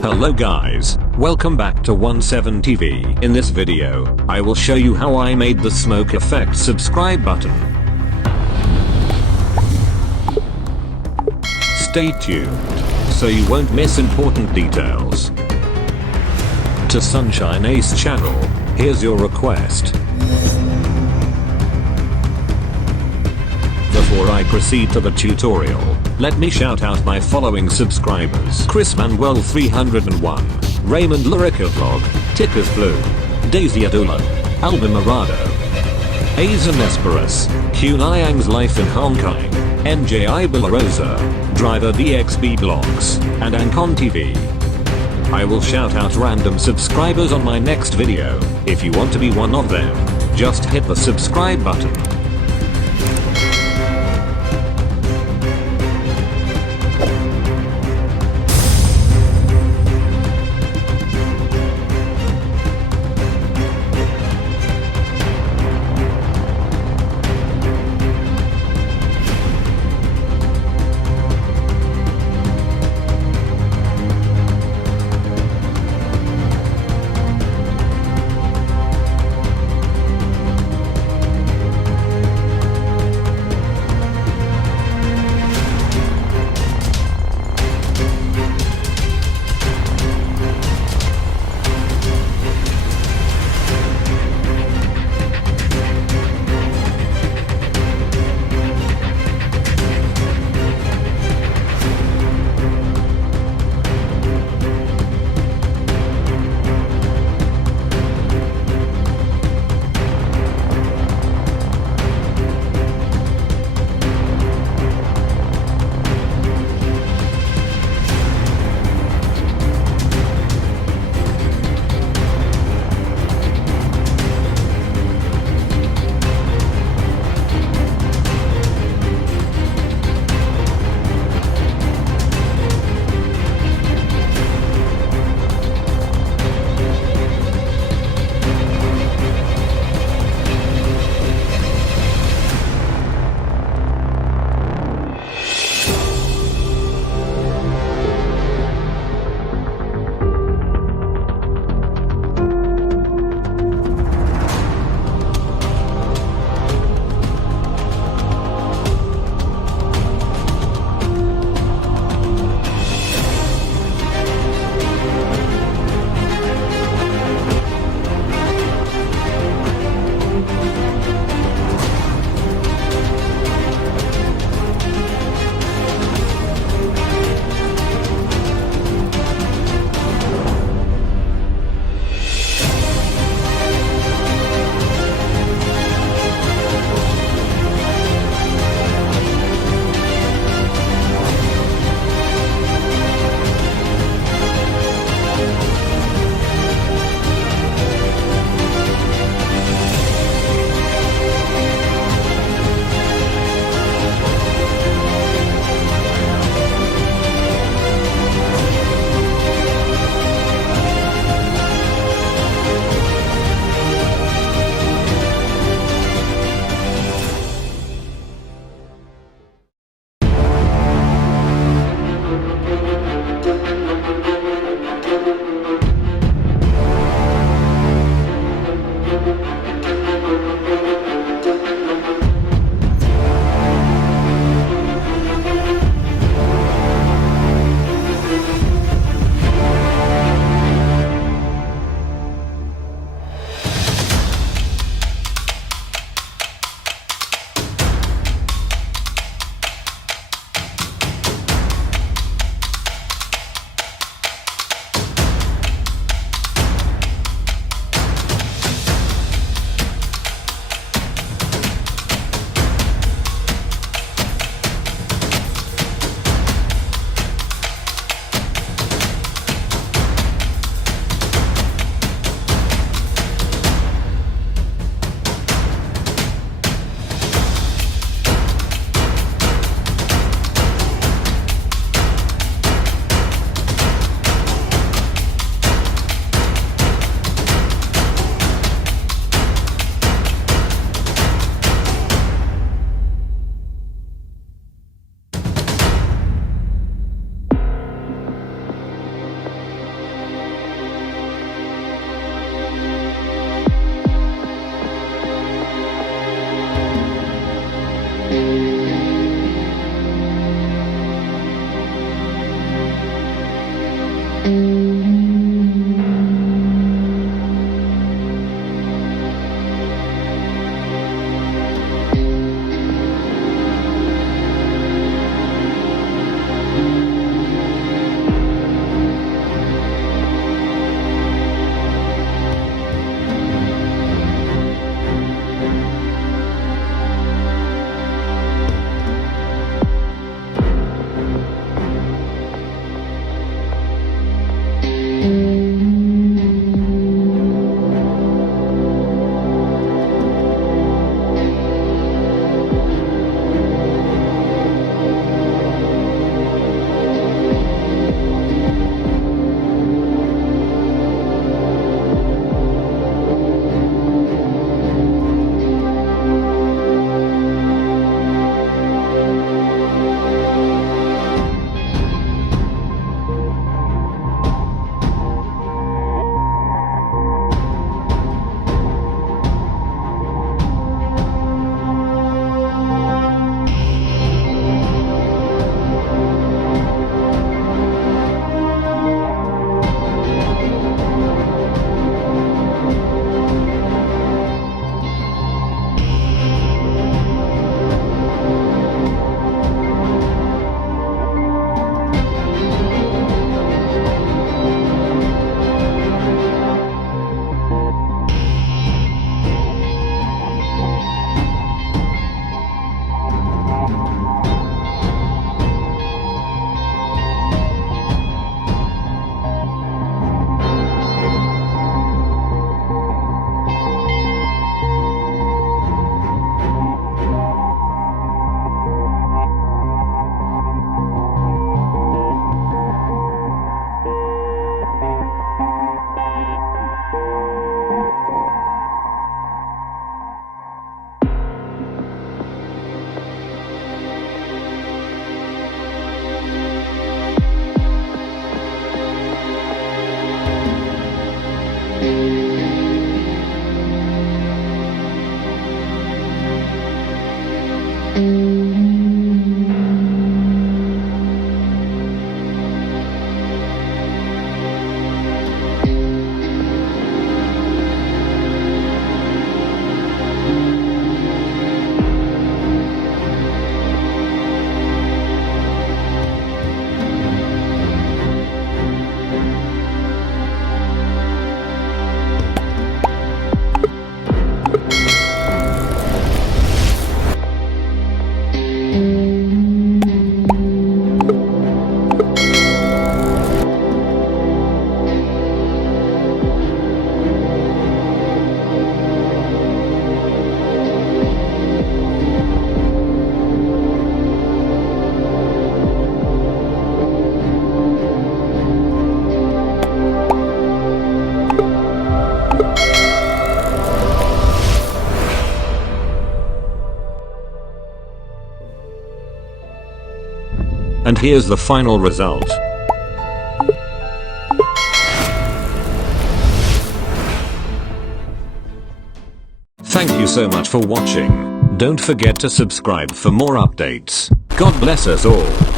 Hello guys, welcome back to 17TV. In this video, I will show you how I made the smoke effect subscribe button. Stay tuned, so you won't miss important details. To Sunshine Ace channel, here's your request. Before I proceed to the tutorial, let me shout out my following subscribers: Chris Manuel 301, Raymond Lurica Vlog, Tickers Blue, Daisy Adula, Alba Morado, Azan Esperus, Q Niang's Life in Hong Kong, MJ Ibilarosa, Driver DXB Blogs, and Ancon TV. I will shout out random subscribers on my next video. If you want to be one of them, just hit the subscribe button. And here's the final result. Thank you so much for watching. Don't forget to subscribe for more updates. God bless us all.